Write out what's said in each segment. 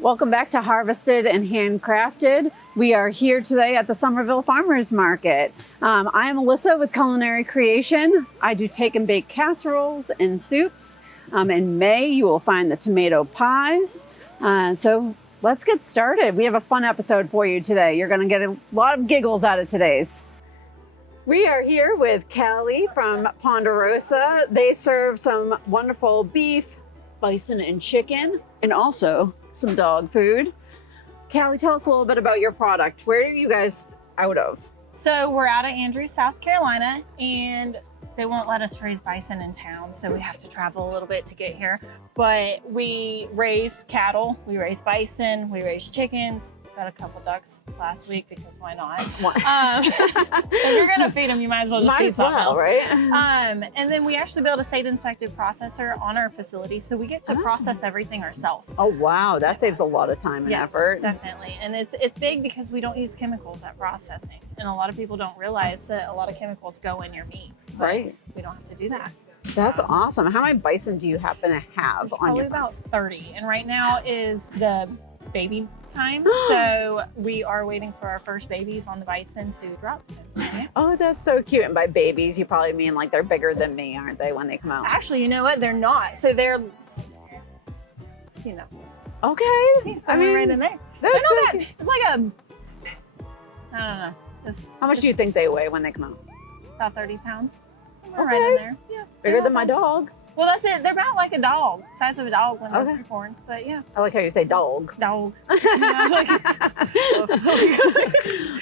Welcome back to Harvested and Handcrafted. We are here today at the Somerville Farmers Market. I am Alyssa with Culinary Creation. I do take and bake casseroles and soups. In May, you will find the tomato pies. So let's get started. We have a fun episode for you today. You're going to get a lot of giggles out of today's. We are here with Callie from Ponderosa. They serve some wonderful beef, bison, and chicken, and also some dog food. Callie, tell us a little bit about your product. Where are you guys out of? So we're out of Andrews, South Carolina, and they won't let us raise bison in town, so we have to travel a little bit to get here. But we raise cattle, we raise bison, we raise chickens. Got a couple ducks last week because why not? If you're gonna feed them, you might as well just feed something else, right? And then we actually built a state-inspected processor on our facility, so we get to process everything ourselves. Oh wow, that saves a lot of time and effort. Definitely, and it's big because we don't use chemicals at processing, and a lot of people don't realize that a lot of chemicals go in your meat. Right. We don't have to do that. That's awesome. How many bison do you happen to have on Probably your? About 30, and right now is the baby time, so we are waiting for our first babies on the bison to drop soon. So, yeah. Oh, that's so cute. And by babies, you probably mean like they're bigger than me, aren't they, when they come out? Actually, you know what? They're not. So they're, you know. Okay. I mean, right in there. That's They're so not cute. bad. It's like a, I don't know. How much do you think they weigh when they come out? About 30 pounds. Somewhere right in there. Yeah. Bigger than my dog. Well, that's it. They're about like a dog, size of a dog when they're born. But yeah. I like how you say dog. Dog.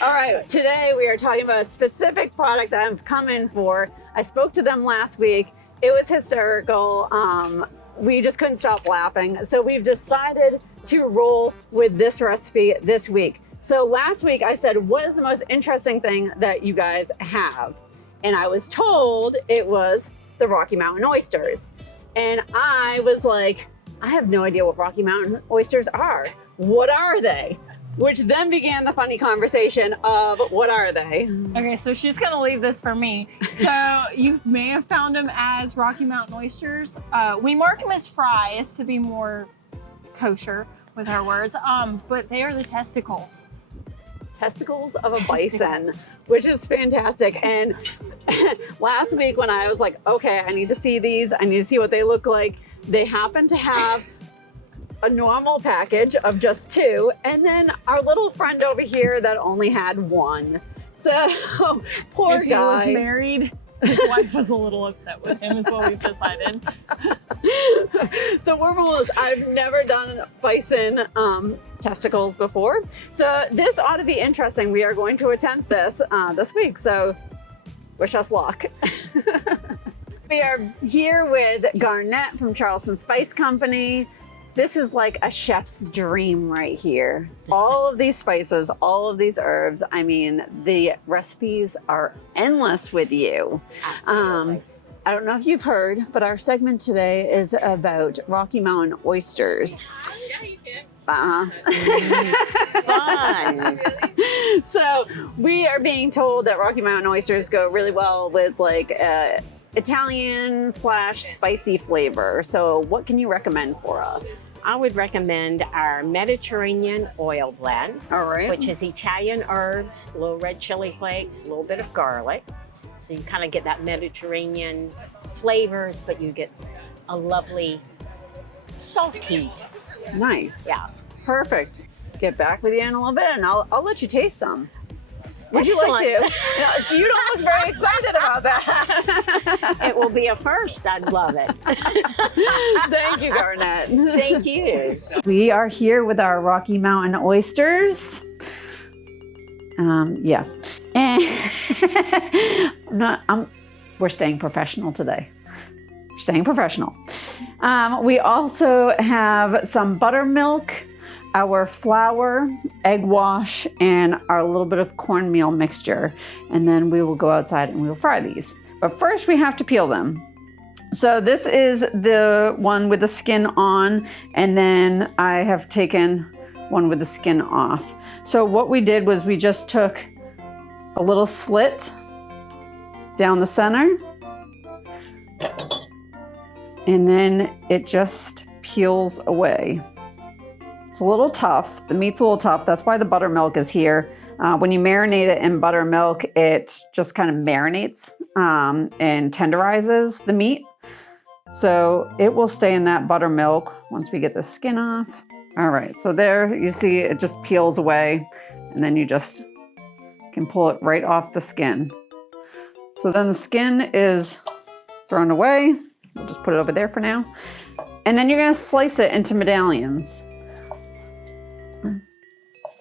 All right, today we are talking about a specific product that I'm coming for. I spoke to them last week. It was hysterical. We just couldn't stop laughing. So we've decided to roll with this recipe this week. So last week I said, what is the most interesting thing that you guys have? And I was told it was the Rocky Mountain Oysters. And I was like, I have no idea what Rocky Mountain Oysters are. What are they? Which then began the funny conversation of what are they? Okay, so she's gonna leave this for me. So you may have found them as Rocky Mountain Oysters. We mark them as fries to be more kosher with our words, but they are the testicles. Testicles of a bison, which is fantastic. And last week when I was like, okay, I need to see these, I need to see what they look like, they happen to have a normal package of just 2, and then our little friend over here that only had 1. So poor if guy. If he was married, his wife was a little upset with him is what we've decided. So we're rules. I've never done bison testicles before. So this ought to be interesting. We are going to attempt this this week. So wish us luck. We are here with Garnett from Charleston Spice Company. This is like a chef's dream right here. All of these spices, all of these herbs. I mean, the recipes are endless with you. Absolutely. I don't know if you've heard, but our segment today is about Rocky Mountain Oysters. Fun. So we are being told that Rocky Mountain Oysters go really well with like Italian / spicy flavor. So what can you recommend for us? I would recommend our Mediterranean oil blend, All right. which is Italian herbs, a little red chili flakes, a little bit of garlic. So you kind of get that Mediterranean flavors, but you get a lovely soft heat. Nice. Yeah. Perfect. Get back with you in a little bit and I'll let you taste some. Would you like to? No, you don't look very excited about that. It will be a first. I'd love it. Thank you, Garnett. Thank you. We are here with our Rocky Mountain Oysters. Yeah. And we're staying professional today. We're staying professional. We also have some buttermilk, our flour, egg wash, and our little bit of cornmeal mixture. And then we will go outside and we will fry these. But first we have to peel them. So this is the one with the skin on, and then I have taken one with the skin off. So what we did was we just took a little slit down the center, and then it just peels away. It's a little tough. The meat's a little tough. That's why the buttermilk is here. When you marinate it in buttermilk, it just kind of marinates and tenderizes the meat. So it will stay in that buttermilk once we get the skin off. All right, so there you see it just peels away, and then you just can pull it right off the skin. So then the skin is thrown away. We'll just put it over there for now. And then you're gonna slice it into medallions.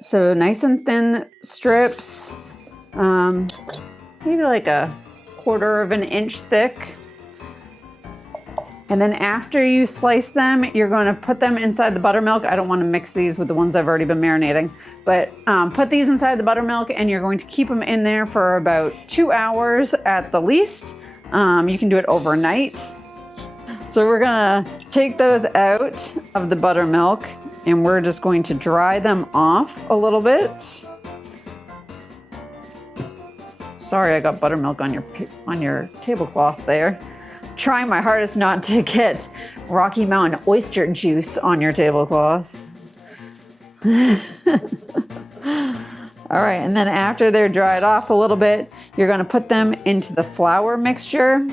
So nice and thin strips, maybe like a 1/4 of an inch thick. And then after you slice them, you're going to put them inside the buttermilk. I don't want to mix these with the ones I've already been marinating, but put these inside the buttermilk and you're going to keep them in there for about 2 hours at the least. You can do it overnight. So we're gonna take those out of the buttermilk and we're just going to dry them off a little bit. Sorry, I got buttermilk on your tablecloth there. Trying my hardest not to get Rocky Mountain oyster juice on your tablecloth. All right, and then after they're dried off a little bit, you're gonna put them into the flour mixture.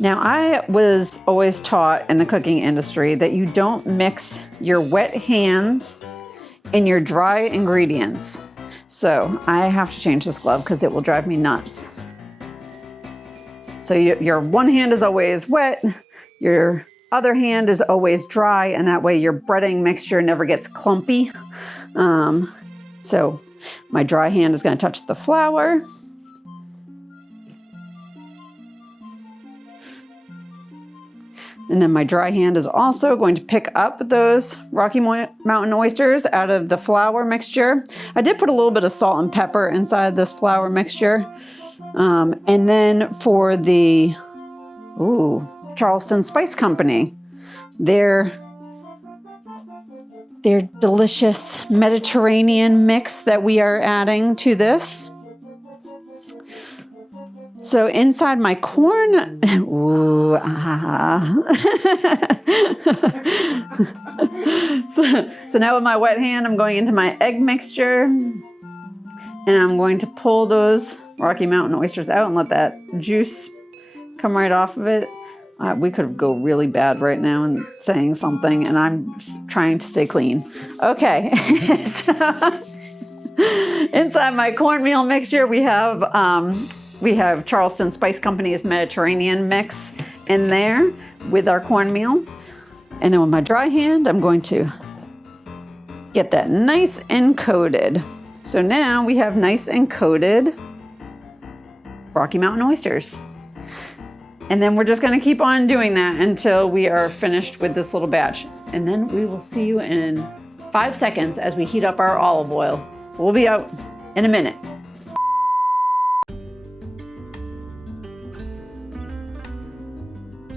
Now, I was always taught in the cooking industry that you don't mix your wet hands in your dry ingredients. So I have to change this glove because it will drive me nuts. So your one hand is always wet, your other hand is always dry, and that way your breading mixture never gets clumpy. So my dry hand is going to touch the flour. And then my dry hand is also going to pick up those Rocky Mountain oysters out of the flour mixture. I did put a little bit of salt and pepper inside this flour mixture. And then for the Charleston Spice Company, their delicious Mediterranean mix that we are adding to this. So inside my corn, so now with my wet hand, I'm going into my egg mixture and I'm going to pull those Rocky Mountain oysters out and let that juice come right off of it. We could go really bad right now in saying something and I'm trying to stay clean. Okay, so inside my cornmeal mixture, we have Charleston Spice Company's Mediterranean mix in there with our cornmeal. And then with my dry hand, I'm going to get that nice and coated. So now we have nice and coated Rocky Mountain oysters. And then we're just gonna keep on doing that until we are finished with this little batch. And then we will see you in 5 seconds as we heat up our olive oil. We'll be out in a minute.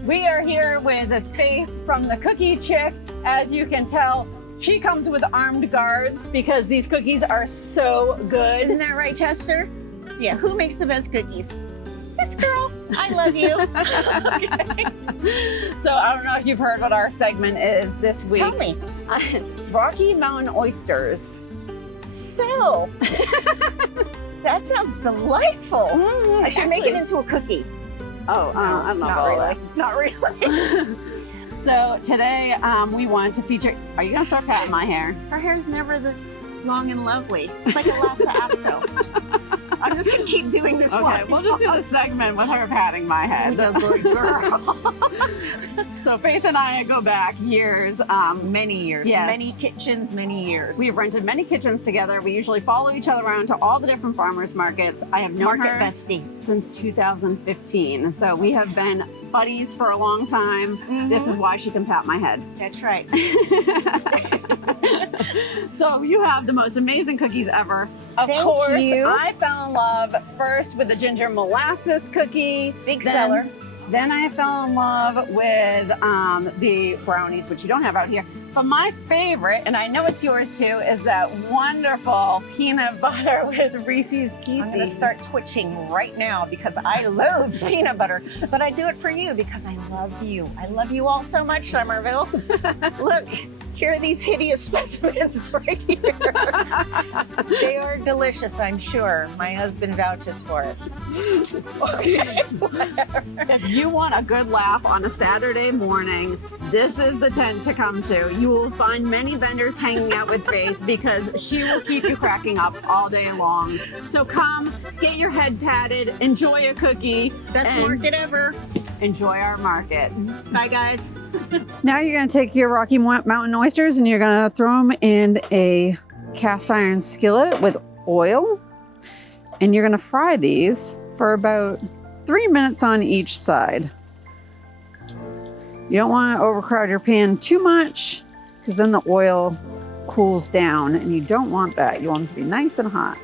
We are here with Faith from the Cookie Chick. As you can tell, she comes with armed guards because these cookies are so good. Isn't that right, Chester? Yeah, who makes the best cookies? This girl. I love you. Okay. So I don't know if you've heard what our segment is this week. Tell me. Rocky Mountain oysters. So, that sounds delightful. I should make it into a cookie. Oh, I don't know about all that. Not really. So today we want to feature, are you gonna start patting my hair? Her hair's never this long and lovely. It's like a Lhasa Apso. I'm just gonna keep doing this one. Okay, we'll just do the segment with her patting my head. Good girl. So Faith and I go back years. Many years. Yes. Many kitchens, many years. We've rented many kitchens together. We usually follow each other around to all the different farmers markets. I have known her bestie since 2015. So we have been buddies for a long time. Mm-hmm. This is why she can pat my head. That's right. So you have the most amazing cookies ever. Of Thank course, you. I fell in love first with the ginger molasses cookie. Big seller. Then I fell in love with the brownies, which you don't have out here. But my favorite, and I know it's yours too, is that wonderful peanut butter with Reese's Pieces. I'm gonna start twitching right now because I loathe peanut butter, but I do it for you because I love you. I love you all so much, Somerville. Look, Here are these hideous specimens right here. They are delicious, I'm sure. My husband vouches for it. Okay. If you want a good laugh on a Saturday morning, this is the tent to come to. You will find many vendors hanging out with Faith because she will keep you cracking up all day long. So come, get your head patted, enjoy a cookie. Best and market ever. enjoy our market. Bye, guys. Now you're going to take your Rocky Mountain oysters and you're going to throw them in a cast iron skillet with oil. And you're going to fry these for about 3 minutes on each side. You don't want to overcrowd your pan too much because then the oil cools down and you don't want that. You want it to be nice and hot.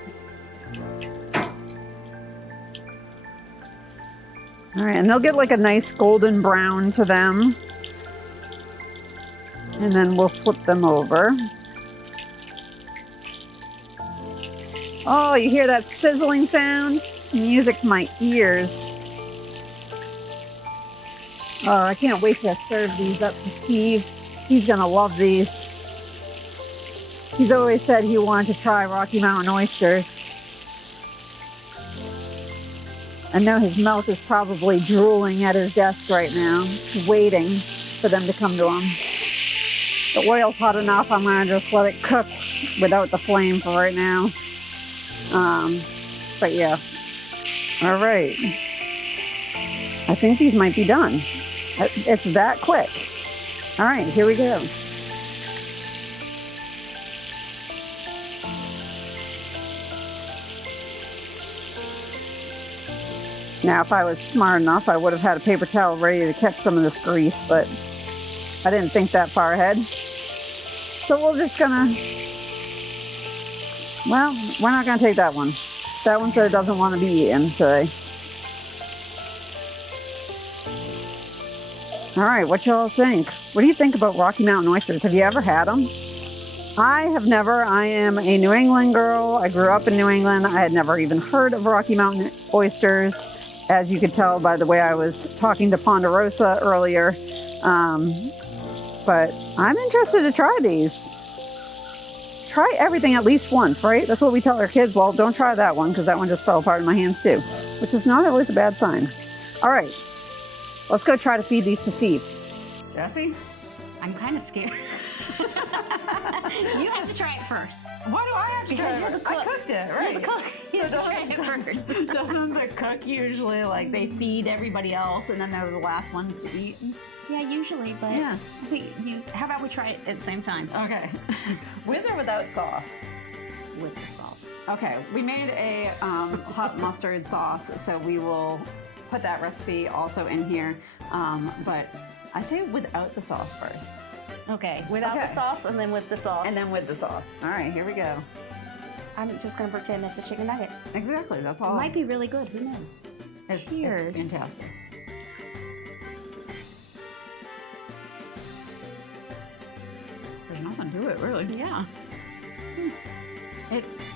All right, and they'll get like a nice golden brown to them. And then we'll flip them over. Oh, you hear that sizzling sound? It's music to my ears. Oh, I can't wait to serve these up to Steve. He's gonna love these. He's always said he wanted to try Rocky Mountain oysters. I know his mouth is probably drooling at his desk right now. He's waiting for them to come to him. The oil's hot enough, I'm gonna just let it cook without the flame for right now. But yeah. All right. I think these might be done. It's that quick. All right, here we go. Now, if I was smart enough, I would have had a paper towel ready to catch some of this grease, but I didn't think that far ahead. So we're just gonna, well, we're not gonna take that one. That one said it doesn't want to be eaten today. All right, what y'all think? What do you think about Rocky Mountain oysters? Have you ever had them? I have never. I am a New England girl. I grew up in New England. I had never even heard of Rocky Mountain oysters, as you could tell by the way I was talking to Ponderosa earlier. But I'm interested to try these. Try everything at least once, right? That's what we tell our kids. Well, don't try that one because that one just fell apart in my hands too, which is not always a bad sign. All right, let's go try to feed these to Steve. Jesse? I'm kind of scared. You have to try it first. Why do I have to try You're it? the cook. I cooked it, right? You're the cook. You have to try it first. Doesn't the cook usually, like, they feed everybody else and then they're the last ones to eat? Yeah, usually, but Yeah. I think how about we try it at the same time? Okay. With or without sauce? With the sauce. Okay, we made a hot mustard sauce, so we will put that recipe also in here. But I say without the sauce first. Okay, without Okay. the sauce and then with the sauce. And then with the sauce. All right, here we go. I'm just gonna pretend it's a chicken nugget. Exactly, that's It all. might be really good, who knows? It's Cheers. fantastic. There's nothing to it, really. Yeah.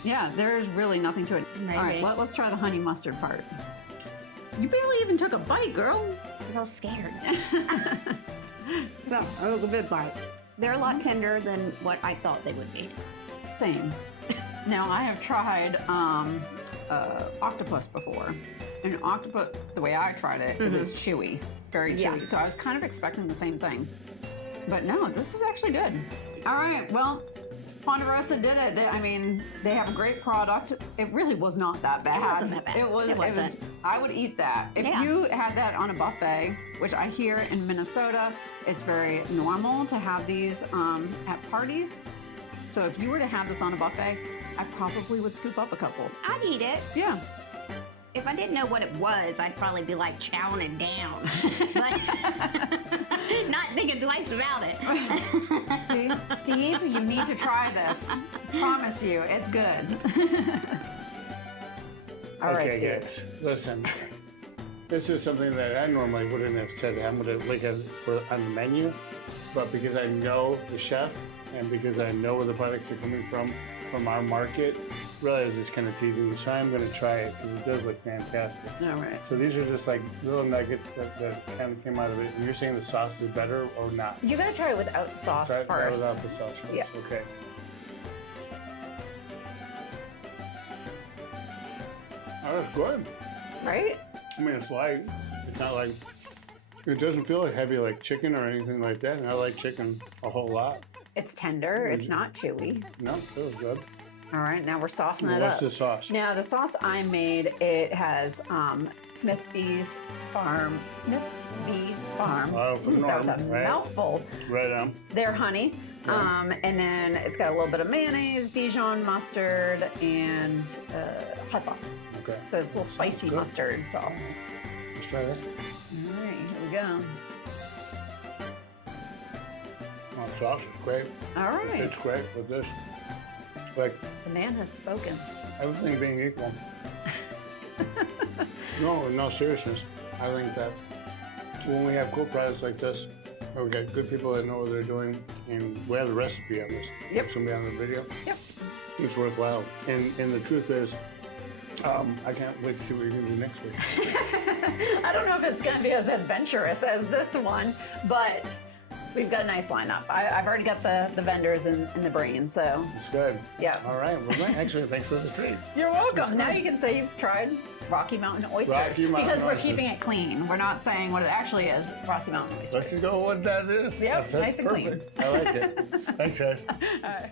Yeah, there's really nothing to it. Maybe. All right, let's try the honey mustard part. You barely even took a bite, girl. Because I was scared. No, a little bit bite. They're a lot tender than what I thought they would be. Same. Now, I have tried octopus before. And octopus, the way I tried it, it was chewy, very chewy. Yeah. So I was kind of expecting the same thing. But no, this is actually good. All right, well, Ponderosa did it. They have a great product. It really was not that bad. It wasn't that bad. It was. I would eat that. If Yeah. you had that on a buffet, which I hear in Minnesota, it's very normal to have these at parties. So if you were to have this on a buffet, I probably would scoop up a couple. I'd eat it. Yeah. If I didn't know what it was, I'd probably be like chowing it down. But not thinking twice about it. See, Steve, you need to try this. Promise you, it's good. All right, Okay, Steve. guys, listen. This is something that I normally wouldn't have said. I'm gonna look at it on the menu, but because I know the chef and because I know where the products are coming from, from our market. Realize it's kind of teasing you, so I'm going to try it because it does look fantastic. All right. So these are just like little nuggets that kind of came out of it. And you're saying the sauce is better or not? You gotta try it without sauce Try it first. without the sauce first. Yeah. Okay. Oh, that's good. Right? I mean, it's light. It's not like, it doesn't feel like heavy like chicken or anything like that. And I like chicken a whole lot. It's tender. It's not chewy. No, it feels good. All right, now we're saucing it up. What's the sauce? Now the sauce I made, it has Smith Bee Farm. Oh, for Ooh, that was a Norm, right? mouthful. Right on. Their honey. And then it's got a little bit of mayonnaise, Dijon mustard, and hot sauce. Okay. So it's a little spicy good. mustard sauce. Let's try that. All right, here we go. Oh, the sauce is great. All right. It's great with this. Like, The man has spoken. everything being equal. No, in all seriousness, I think that when we have cool products like this, where we got good people that know what they're doing, and we have the recipe on this. Yep. It's gonna be on the video. Yep. It's worthwhile. And the truth is, I can't wait to see what you're gonna do next week. I don't know if it's going to be as adventurous as this one, but we've got a nice lineup. I've already got the vendors in the brain, so It's good. yeah. All right. Well, actually, thanks for the treat. You're welcome. Now you can say you've tried Rocky Mountain Oysters. Rocky Mountain because we're Oysters. keeping it clean. We're not saying what it actually is, Rocky Mountain Oysters. Let's just go with what that is. Yep, That's nice and clean. perfect. I like it. Thanks, guys. All right.